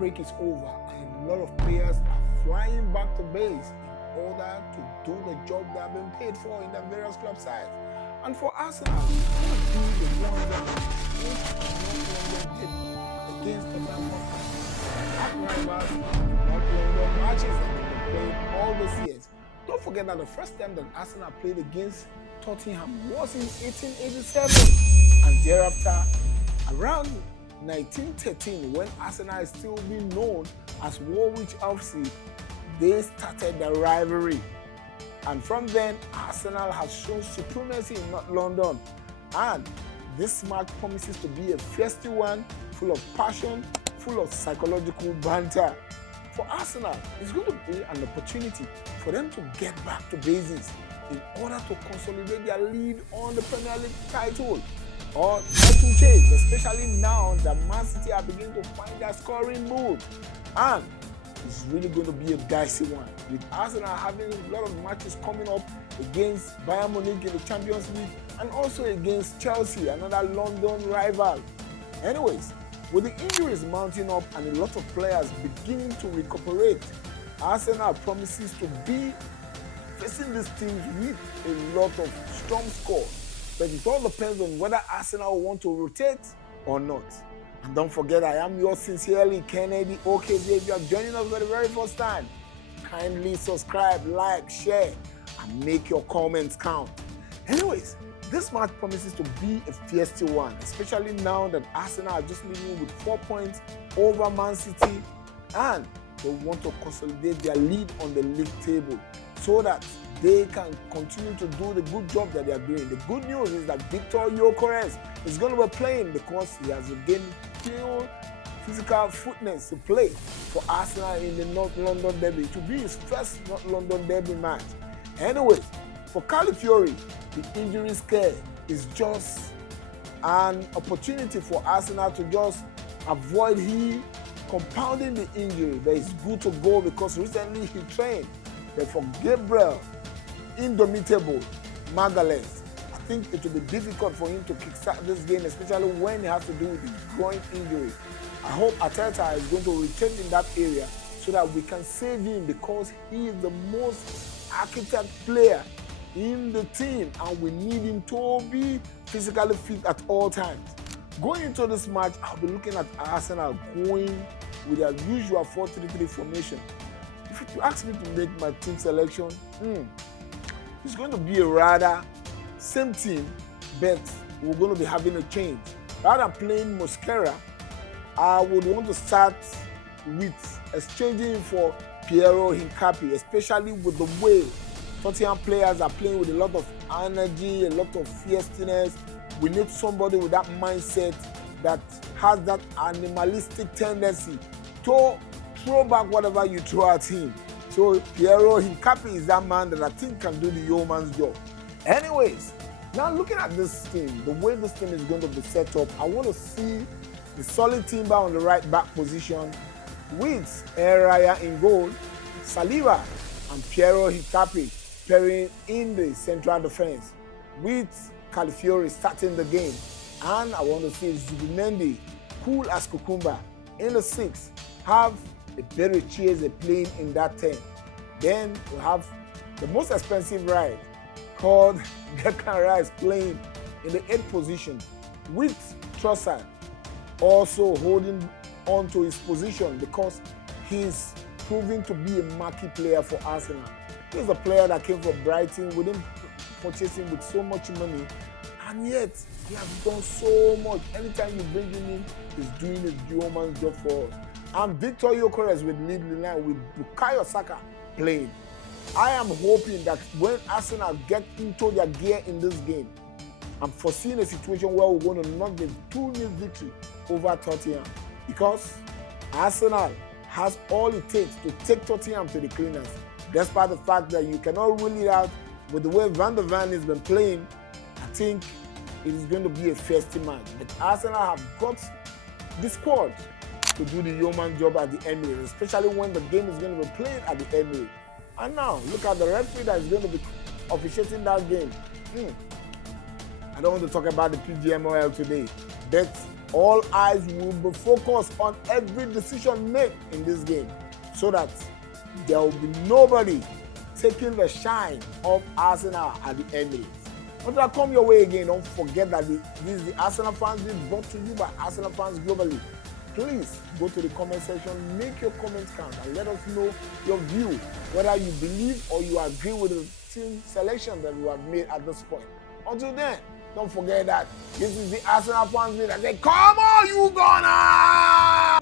break is over and a lot of players are flying back to base in order to do the job they have been paid for in their various club sides. And for Arsenal, we want to be the ones that not did against Tottenham. Rivals, not London matches that they've been playing all these years. Don't forget that the first time that Arsenal played against Tottenham was in 1887, and thereafter, around 1913, when Arsenal is still being known as Woolwich FC, they started the rivalry. And from then, Arsenal has shown supremacy in North London. And this match promises to be a feisty one, full of passion, full of psychological banter. For Arsenal, it's going to be an opportunity for them to get back to basics in order to consolidate their lead on the Premier League title or title chase, especially now that Man City are beginning to find their scoring mood. And it's really going to be a dicey one, with Arsenal having a lot of matches coming up against Bayern Munich in the Champions League and also against Chelsea, another London rival. Anyways, with the injuries mounting up and a lot of players beginning to recuperate, Arsenal promises to be facing these teams with a lot of strong scores. But it all depends on whether Arsenal want to rotate or not. And don't forget, I am yours sincerely, Kennedy OKJ. If you are joining us for the very first time, kindly subscribe, like, share, and make your comments count. Anyways, this match promises to be a feisty one, especially now that Arsenal are just leading with 4 points over Man City, and they want to consolidate their lead on the league table so that they can continue to do the good job that they are doing. The good news is that Viktor Gyökeres is going to be playing because he has gained pure physical fitness to play for Arsenal in the North London derby. To be his first North London derby match. Anyways, for Calafiori, the injury scare is just an opportunity for Arsenal to just avoid he compounding the injury. But it's good to go because recently he trained. But for Gabriel, indomitable Magalhaes, I think it will be difficult for him to kickstart this game, especially when he has to do with the groin injury. I hope Arteta is going to return in that area so that we can save him, because he is the most architect player in the team and we need him to be physically fit at all times. Going into this match, I'll be looking at Arsenal going with their usual 4-3-3 formation. If you ask me to make my team selection, it's going to be a rather same team, but we're going to be having a change. Rather than playing Mosquera, I would want to start with exchanging for Piero Hincapié, especially with the way Tottenham players are playing with a lot of energy, a lot of fierceness. We need somebody with that mindset that has that animalistic tendency to throw back whatever you throw at him. So Piero Hincapié is that man that I think can do the yeoman's job. Anyways, now looking at this team, the way this team is going to be set up, I want to see the solid Timber on the right back position with Raya in goal, Saliba and Piero Hincapié pairing in the central defense, with Calafiori starting the game. And I want to see Zubimendi, cool as cucumber, in the 6, have a Berry Cheers playing in that 10. Then we have the most expensive ride called Gyokeres playing in the 8th position, with Trossard also holding on to his position because he's proving to be a marquee player for Arsenal. He's a player that came from Brighton. We didn't purchase him with so much money, and yet he has done so much. Anytime you bring him in, he's doing a yeoman's job for us. And Viktor Gyökeres will lead the line with Bukayo Saka playing. I am hoping that when Arsenal get into their gear in this game, I'm foreseeing a situation where we're going to knock the 2-0 victory over Tottenham, because Arsenal has all it takes to take Tottenham to the cleaners, despite the fact that you cannot rule it out with the way Van der Vaart has been playing. I think it is going to be a feisty match. But Arsenal have got the squad to do the yeoman job at the Emirates, especially when the game is going to be played at the Emirates. And now, look at the referee that is going to be officiating that game. I don't want to talk about the PGMOL today, but All eyes will be focused on every decision made in this game so that there will be nobody taking the shine of Arsenal at the Emirates. Until I come your way again, don't forget that this is the Arsenal Fans Beat brought to you by Arsenal Fans Globally. Please go to the comment section, make your comments count, and let us know your view, whether you believe or you agree with the team selection that we have made at this point. Until then, don't forget that this is the Arsenal Fans Beat. I say, come on, you gonna!